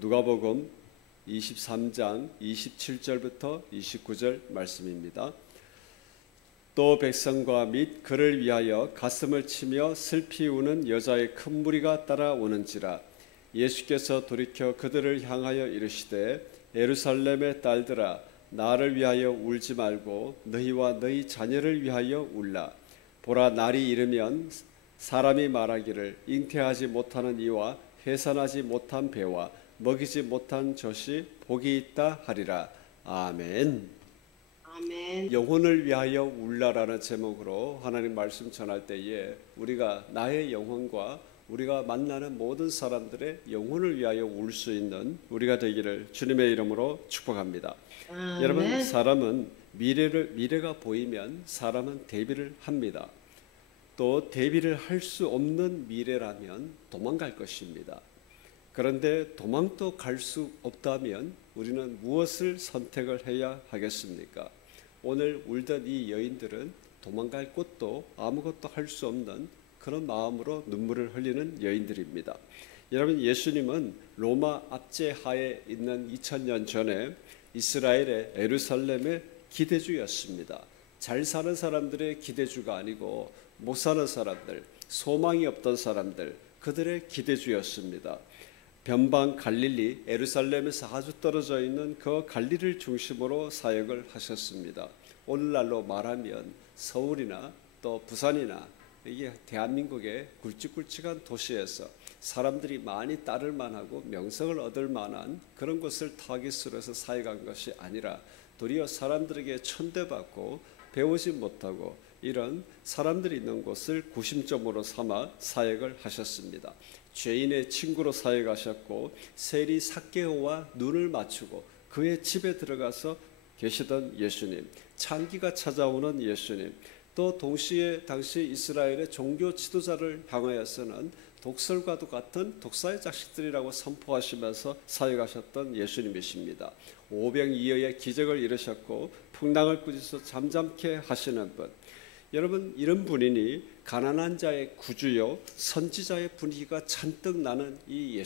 누가복음 23장 27절부터 29절 말씀입니다. 또 백성과 및 그를 위하여 가슴을 치며 슬피 우는 여자의 큰 무리가 따라오는지라. 예수께서 돌이켜 그들을 향하여 이르시되 예루살렘의 딸들아, 나를 위하여 울지 말고 너희와 너희 자녀를 위하여 울라. 보라, 날이 이르면 사람이 말하기를 잉태하지 못하는 이와 해산하지 못한 배와 먹이지 못한 젖이 복이 있다 하리라. 아멘. 아멘. 영혼을 위하여 울라라는 제목으로 하나님 말씀 전할 때에 우리가 나의 영혼과 우리가 만나는 모든 사람들의 영혼을 위하여 울 수 있는 우리가 되기를 주님의 이름으로 축복합니다. 아멘. 여러분, 사람은 미래가 보이면 사람은 대비를 합니다. 또 대비를 할 수 없는 미래라면 도망갈 것입니다. 그런데 도망도 갈 수 없다면 우리는 무엇을 선택을 해야 하겠습니까? 오늘 울던 이 여인들은 도망갈 곳도 아무것도 할 수 없는 그런 마음으로 눈물을 흘리는 여인들입니다. 여러분, 예수님은 로마 압제하에 있는 2000년 전에 이스라엘의 예루살렘의 기대주였습니다. 잘 사는 사람들의 기대주가 아니고 못 사는 사람들, 소망이 없던 사람들, 그들의 기대주였습니다. 변방 갈릴리, 예루살렘에서 아주 떨어져 있는 그 갈릴리를 중심으로 사역을 하셨습니다. 오늘날로 말하면 서울이나 또 부산이나 이게 대한민국의 굵직굵직한 도시에서 사람들이 많이 따를 만하고 명성을 얻을 만한 그런 곳을 타깃으로 해서 사역한 것이 아니라 도리어 사람들에게 천대받고 배우지 못하고 이런 사람들이 있는 곳을 구심점으로 삼아 사역을 하셨습니다. 죄인의 친구로 사역하셨고 세리 삭개오와 눈을 맞추고 그의 집에 들어가서 계시던 예수님, 창기가 찾아오는 예수님, 또 동시에 당시 이스라엘의 종교 지도자를 향하여서는 독설과도 같은 독사의 자식들이라고 선포하시면서 사역하셨던 예수님이십니다. 오병이어의 기적을 이루셨고 풍랑을 꾸짖어 잠잠케 하시는 분, 여러분, 이런 분이니 가난한 자의 구주요 선지자의 분위기가 잔뜩 나는 이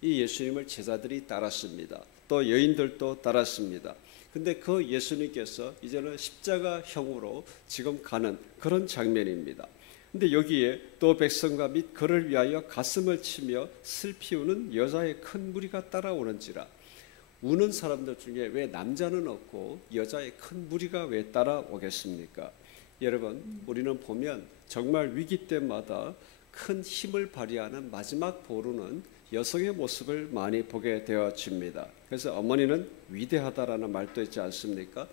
예수님을 제자들이 따랐습니다. 또 여인들도 따랐습니다. 근데 그 예수님께서 이제는 십자가형으로 지금 가는 그런 장면입니다. 근데 여기에 또 백성과 및 그를 위하여 가슴을 치며 슬피 우는 여자의 큰 무리가 따라오는지라. 우는 사람들 중에 왜 남자는 없고 여자의 큰 무리가 왜 따라오겠습니까? 여러분, 우리는 보면 정말 위기 때마다 큰 힘을 발휘하는 마지막 보루는 여성의 모습을 많이 보게 되어집니다. 그래서 어머니는 위대하다라는 말도 있지 않습니까?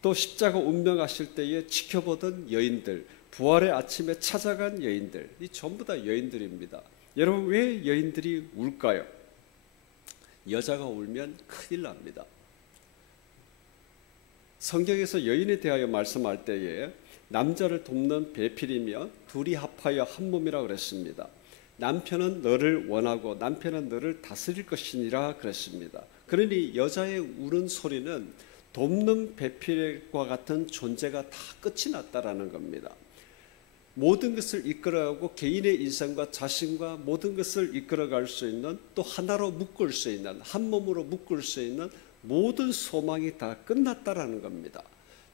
또 십자가 운명하실 때에 지켜보던 여인들, 부활의 아침에 찾아간 여인들, 이 전부 다 여인들입니다. 여러분, 왜 여인들이 울까요? 여자가 울면 큰일 납니다. 성경에서 여인에 대하여 말씀할 때에 남자를 돕는 배필이며 둘이 합하여 한 몸이라고 그랬습니다. 남편은 너를 원하고 남편은 너를 다스릴 것이니라 그랬습니다. 그러니 여자의 우는 소리는 돕는 배필과 같은 존재가 다 끝이 났다라는 겁니다. 모든 것을 이끌어가고 개인의 인생과 자신과 모든 것을 이끌어갈 수 있는, 또 하나로 묶을 수 있는, 한 몸으로 묶을 수 있는 모든 소망이 다 끝났다라는 겁니다.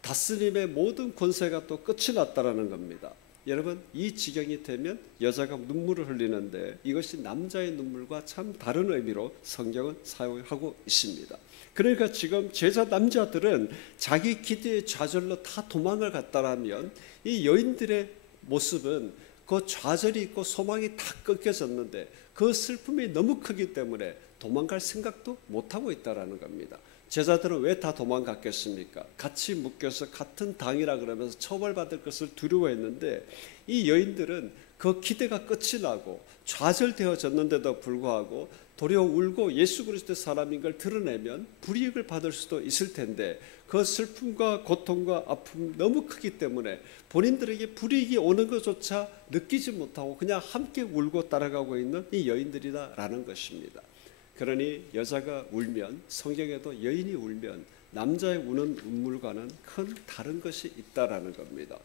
다스림의 모든 권세가 또 끝이 났다라는 겁니다. 여러분, 이 지경이 되면 여자가 눈물을 흘리는데 이것이 남자의 눈물과 참 다른 의미로 성경은 사용하고 있습니다. 그러니까 지금 제자 남자들은 자기 기대의 좌절로 다 도망을 갔다라면 이 여인들의 모습은 그 좌절이 있고 소망이 다 끊겨졌는데 그 슬픔이 너무 크기 때문에 도망갈 생각도 못하고 있다는 겁니다. 제자들은 왜 다 도망갔겠습니까? 같이 묶여서 같은 당이라 그러면서 처벌받을 것을 두려워했는데 이 여인들은 그 기대가 끝이 나고 좌절되어졌는데도 불구하고 도리어 울고 예수 그리스도의 사람인 걸 드러내면 불이익을 받을 수도 있을 텐데 그 슬픔과 고통과 아픔이 너무 크기 때문에 본인들에게 불이익이 오는 것조차 느끼지 못하고 그냥 함께 울고 따라가고 있는 이 여인들이다라는 것입니다. 그러니 여자가 울면, 성경에도 여인이 울면 남자의 우는 눈물과는 큰 다른 것이 있다라는 겁니다.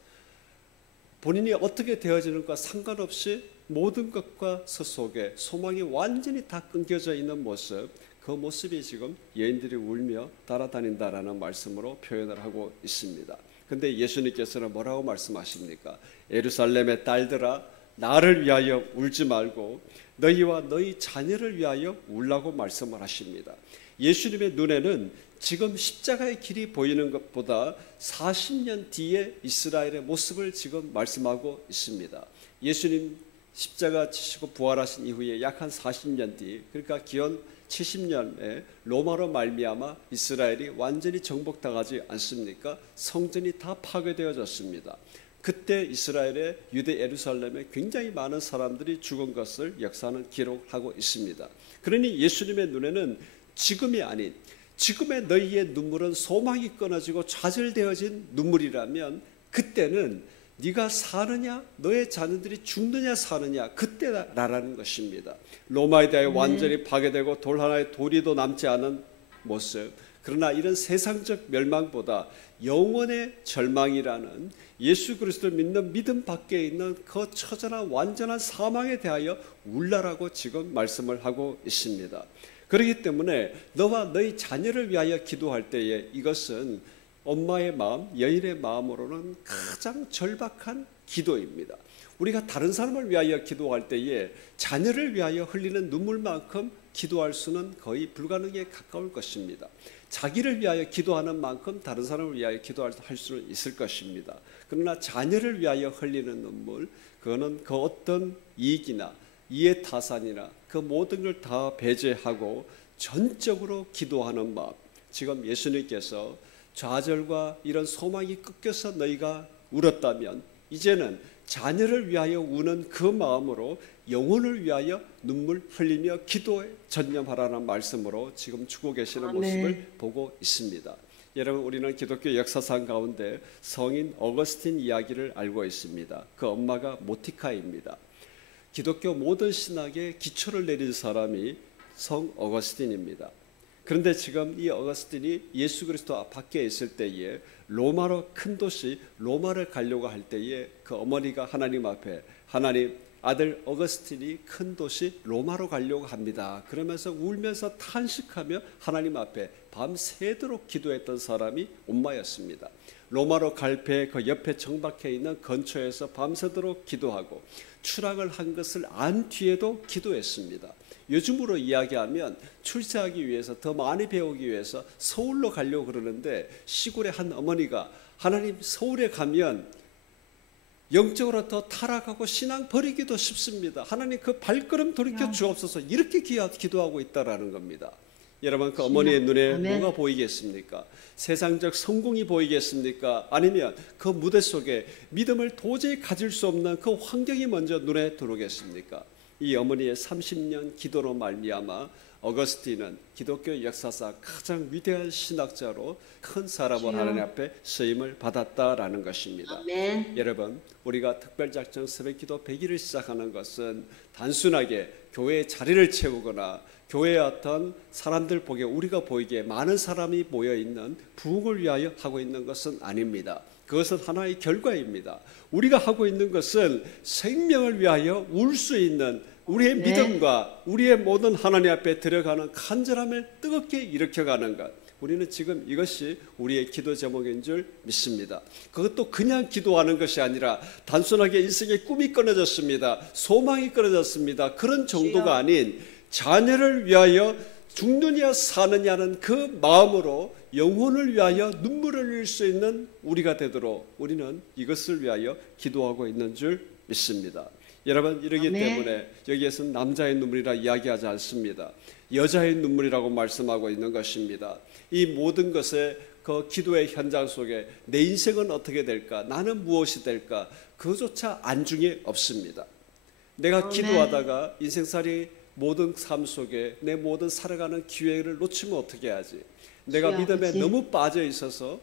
본인이 어떻게 되어지는가 상관없이 모든 것과 속에 소망이 완전히 다 끊겨져 있는 모습, 그 모습이 지금 여인들이 울며 따라다닌다라는 말씀으로 표현을 하고 있습니다. 근데 예수님께서는 뭐라고 말씀하십니까? 예루살렘의 딸들아, 나를 위하여 울지 말고 너희와 너희 자녀를 위하여 울라고 말씀을 하십니다. 예수님의 눈에는 지금 십자가의 길이 보이는 것보다 40년 뒤에 이스라엘의 모습을 지금 말씀하고 있습니다. 예수님 십자가 지시고 부활하신 이후에 약 한 40년 뒤, 그러니까 기원 70년에 로마로 말미암아 이스라엘이 완전히 정복당하지 않습니까? 성전이 다 파괴되어졌습니다. 그때 이스라엘의 유대 예루살렘에 굉장히 많은 사람들이 죽은 것을 역사는 기록하고 있습니다. 그러니 예수님의 눈에는 지금이 아닌, 지금의 너희의 눈물은 소망이 끊어지고 좌절되어진 눈물이라면 그때는 네가 사느냐 너의 자녀들이 죽느냐 사느냐 그때라는 것입니다. 로마에 대해 완전히 파괴되고 돌 하나의 도리도 남지 않은 모습, 그러나 이런 세상적 멸망보다 영원의 절망이라는 예수 그리스도를 믿는 믿음 밖에 있는 그 처절한 완전한 사망에 대하여 울라라고 지금 말씀을 하고 있습니다. 그렇기 때문에 너와 너희 자녀를 위하여 기도할 때에 이것은 엄마의 마음, 여인의 마음으로는 가장 절박한 기도입니다. 우리가 다른 사람을 위하여 기도할 때에 자녀를 위하여 흘리는 눈물만큼 기도할 수는 거의 불가능에 가까울 것입니다. 자기를 위하여 기도하는 만큼 다른 사람을 위하여 기도할 수는 있을 것입니다. 그러나 자녀를 위하여 흘리는 눈물, 그거는 그 어떤 이익이나 이해타산이나 그 모든 걸 다 배제하고 전적으로 기도하는 마음, 지금 예수님께서 좌절과 이런 소망이 꺾여서 너희가 울었다면 이제는 자녀를 위하여 우는 그 마음으로 영혼을 위하여 눈물 흘리며 기도에 전념하라는 말씀으로 지금 주고 계시는 모습을 보고 있습니다. 여러분, 우리는 기독교 역사상 가운데 성인 어거스틴 이야기를 알고 있습니다. 그 엄마가 모티카입니다. 기독교 모든 신학의 기초를 내린 사람이 성 어거스틴입니다. 그런데 지금 이 어거스틴이 예수 그리스도 밖에 있을 때에 로마로 큰 도시 로마를 가려고 할 때에 그 어머니가 하나님 앞에, 하나님, 아들 어거스틴이 큰 도시 로마로 가려고 합니다. 그러면서 울면서 탄식하며 하나님 앞에 밤새도록 기도했던 사람이 엄마였습니다. 로마로 갈 배 그 옆에 정박해 있는 근처에서 밤새도록 기도하고 추락을 한 것을 안 뒤에도 기도했습니다. 요즘으로 이야기하면 출세하기 위해서 더 많이 배우기 위해서 서울로 가려고 그러는데 시골의 한 어머니가 하나님 서울에 가면 영적으로 더 타락하고 신앙 버리기도 쉽습니다. 하나님 그 발걸음 돌이켜 주옵소서, 이렇게 기도하고 있다라는 겁니다. 여러분, 그 어머니의 눈에 뭐가 보이겠습니까? 세상적 성공이 보이겠습니까? 아니면 그 무대 속에 믿음을 도저히 가질 수 없는 그 환경이 먼저 눈에 들어오겠습니까? 이 어머니의 30년 기도로 말미암아 어거스틴은 기독교 역사상 가장 위대한 신학자로 큰 사람으로 하나님 앞에 쓰임을 받았다라는 것입니다. 아멘. 여러분, 우리가 특별작전 새벽기도 100일을 시작하는 것은 단순하게 교회의 자리를 채우거나 교회의 어떤 사람들 보기에, 우리가 보이기에 많은 사람이 모여있는 부흥을 위하여 하고 있는 것은 아닙니다. 그것은 하나의 결과입니다. 우리가 하고 있는 것은 생명을 위하여 울 수 있는 우리의 믿음과 우리의 모든 하나님 앞에 들어가는 간절함을 뜨겁게 일으켜가는 것, 우리는 지금 이것이 우리의 기도 제목인 줄 믿습니다. 그것도 그냥 기도하는 것이 아니라 단순하게 인생의 꿈이 끊어졌습니다, 소망이 끊어졌습니다, 그런 정도가 아닌 자녀를 위하여 죽느냐 사느냐는 그 마음으로 영혼을 위하여 눈물을 흘릴 수 있는 우리가 되도록 우리는 이것을 위하여 기도하고 있는 줄 믿습니다. 여러분, 이러기 때문에 여기에서는 남자의 눈물이라 이야기하지 않습니다. 여자의 눈물이라고 말씀하고 있는 것입니다. 이 모든 것에 그 기도의 현장 속에 내 인생은 어떻게 될까, 나는 무엇이 될까, 그조차 안중에 없습니다. 내가 기도하다가 인생살이 모든 삶 속에 내 모든 살아가는 기회를 놓치면 어떻게 하지? 내가 믿음에 너무 빠져 있어서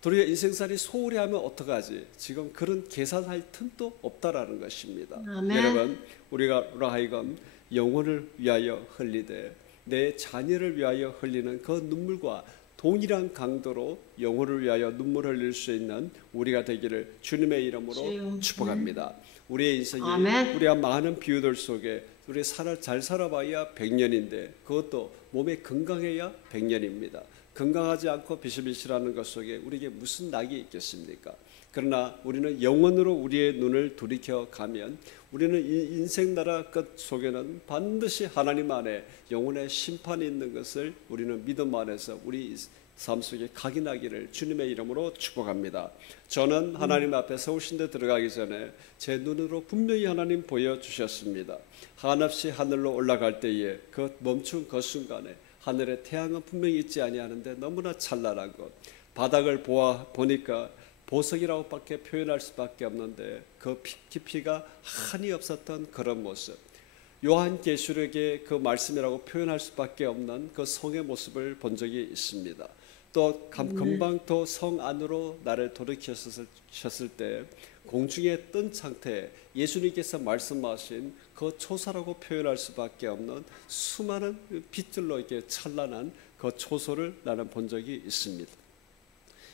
도리어 인생살이 소홀히 하면 어떡하지? 지금 그런 계산할 틈도 없다라는 것입니다. 여러분, 우리가 하여금 영혼을 위하여 흘리되 내 자녀를 위하여 흘리는 그 눈물과 동일한 강도로 영혼을 위하여 눈물을 흘릴 수 있는 우리가 되기를 주님의 이름으로 축복합니다. 우리의 인생이 아멘. 우리가 많은 비유들 속에 우리 잘 살아봐야 100년인데 그것도 몸에 건강해야 100년입니다. 건강하지 않고 비실비실하는 것 속에 우리에게 무슨 낙이 있겠습니까? 그러나 우리는 영원으로 우리의 눈을 돌이켜 가면 우리는 인생 나라 끝 속에는 반드시 하나님 안에 영혼의 심판이 있는 것을 우리는 믿음 안에서 우리 삶 속에 각인하기를 주님의 이름으로 축복합니다. 저는 하나님 앞에 서울신대 들어가기 전에 제 눈으로 분명히 하나님 보여주셨습니다. 한없이 하늘로 올라갈 때에 그 멈춘 그 순간에 하늘에 태양은 분명히 있지 아니하는데 너무나 찬란한 것, 바닥을 보니까 보석이라고밖에 표현할 수밖에 없는데 그 깊이가 한이 없었던 그런 모습, 요한계시록의 그 말씀이라고 표현할 수밖에 없는 그 성의 모습을 본 적이 있습니다. 또 금방 또 성 안으로 나를 돌이키셨을 때 공중에 뜬 상태에 예수님께서 말씀하신 그 초사라고 표현할 수밖에 없는 수많은 빛들로 이렇게 찬란한 그 초소를 나는 본 적이 있습니다.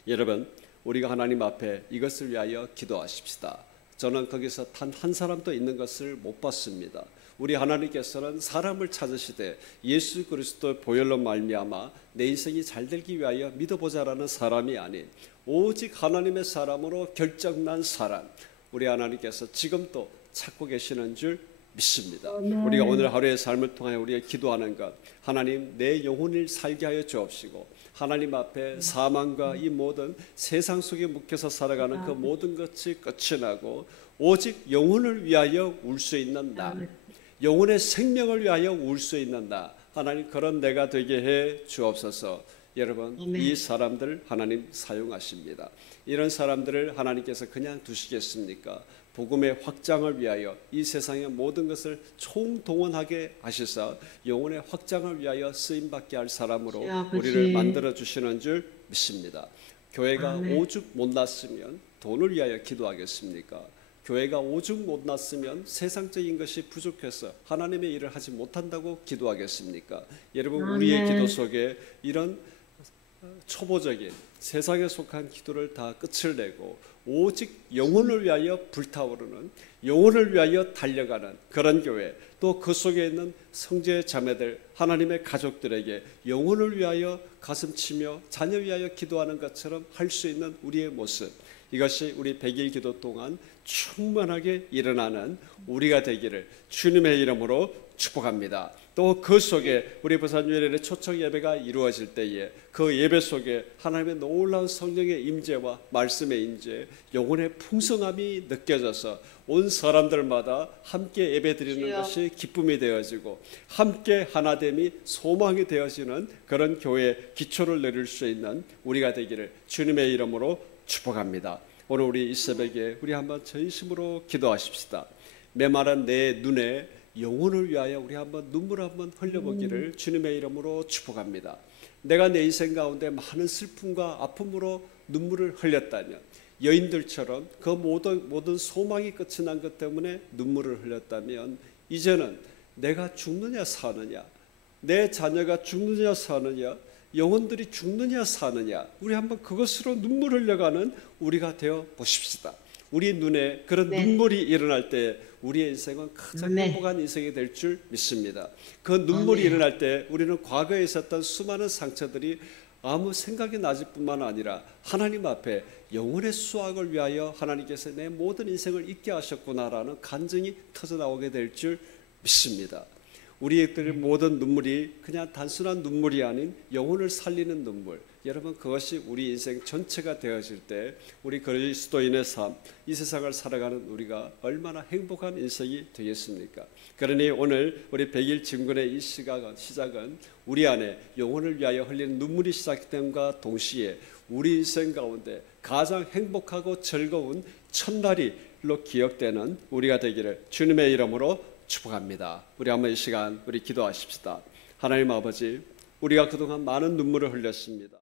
여러분, 우리가 하나님 앞에 이것을 위하여 기도하십시다. 저는 거기서 단 한 사람도 있는 것을 못 봤습니다. 우리 하나님께서는 사람을 찾으시되 예수 그리스도의 보혈로 말미암아 내 인생이 잘되기 위하여 믿어보자라는 사람이 아닌 오직 하나님의 사람으로 결정난 사람, 우리 하나님께서 지금도 찾고 계시는 줄 믿습니다. 우리가 오늘 하루의 삶을 통하여 우리가 기도하는 것, 하나님 내 영혼을 살게 하여 주옵시고 하나님 앞에 사망과 이 모든 세상 속에 묶여서 살아가는 그 모든 것이 끝이 나고 오직 영혼을 위하여 울 수 있는 나, 영혼의 생명을 위하여 울 수 있는 나, 하나님 그런 내가 되게 해 주옵소서. 여러분, 이 사람들 하나님 사용하십니다. 이런 사람들을 하나님께서 그냥 두시겠습니까? 복음의 확장을 위하여 이 세상의 모든 것을 총동원하게 하시사 영혼의 확장을 위하여 쓰임받게 할 사람으로 우리를 만들어 주시는 줄 믿습니다. 교회가 오죽 못났으면 돈을 위하여 기도하겠습니까? 교회가 오죽 못났으면 세상적인 것이 부족해서 하나님의 일을 하지 못한다고 기도하겠습니까? 여러분, 우리의 기도 속에 이런 초보적인 세상에 속한 기도를 다 끝을 내고 오직 영혼을 위하여 불타오르는, 영혼을 위하여 달려가는 그런 교회, 또 그 속에 있는 형제 자매들, 하나님의 가족들에게 영혼을 위하여 가슴치며 자녀 위하여 기도하는 것처럼 할 수 있는 우리의 모습, 이것이 우리 100일 기도 동안 충만하게 일어나는 우리가 되기를 주님의 이름으로 축복합니다. 또 그 속에 우리 부산유일의 초청 예배가 이루어질 때에 그 예배 속에 하나님의 놀라운 성령의 임재와 말씀의 임재, 영혼의 풍성함이 느껴져서 온 사람들마다 함께 예배드리는 것이 기쁨이 되어지고 함께 하나됨이 소망이 되어지는 그런 교회의 기초를 내릴 수 있는 우리가 되기를 주님의 이름으로 축복합니다. 오늘 우리 이 새벽에 우리 한번 전심으로 기도하십시다. 메마른 내 눈에 영혼을 위하여 우리 한번 눈물 한번 흘려보기를 주님의 이름으로 축복합니다. 내가 내 인생 가운데 많은 슬픔과 아픔으로 눈물을 흘렸다면, 여인들처럼 그 모든 소망이 끝이 난 것 때문에 눈물을 흘렸다면, 이제는 내가 죽느냐 사느냐, 내 자녀가 죽느냐 사느냐, 영혼들이 죽느냐 사느냐, 우리 한번 그것으로 눈물 흘려가는 우리가 되어 보십시다. 우리 눈에 그런 눈물이 일어날 때 우리의 인생은 가장 행복한 인생이 될 줄 믿습니다. 그 눈물이 일어날 때 우리는 과거에 있었던 수많은 상처들이 아무 생각이 나질 뿐만 아니라 하나님 앞에 영혼의 수확을 위하여 하나님께서 내 모든 인생을 잊게 하셨구나라는 간증이 터져나오게 될 줄 믿습니다. 우리들의 모든 눈물이 그냥 단순한 눈물이 아닌 영혼을 살리는 눈물, 여러분 그것이 우리 인생 전체가 되어질 때 우리 그리스도인의 삶, 이 세상을 살아가는 우리가 얼마나 행복한 인생이 되겠습니까? 그러니 오늘 우리 100일 증거의 이 시작은 우리 안에 영혼을 위하여 흘리는 눈물이 시작됨과 동시에 우리 인생 가운데 가장 행복하고 즐거운 첫날이로 기억되는 우리가 되기를 주님의 이름으로 축복합니다. 우리 한번 이 시간 우리 기도하십시다. 하나님 아버지, 우리가 그동안 많은 눈물을 흘렸습니다.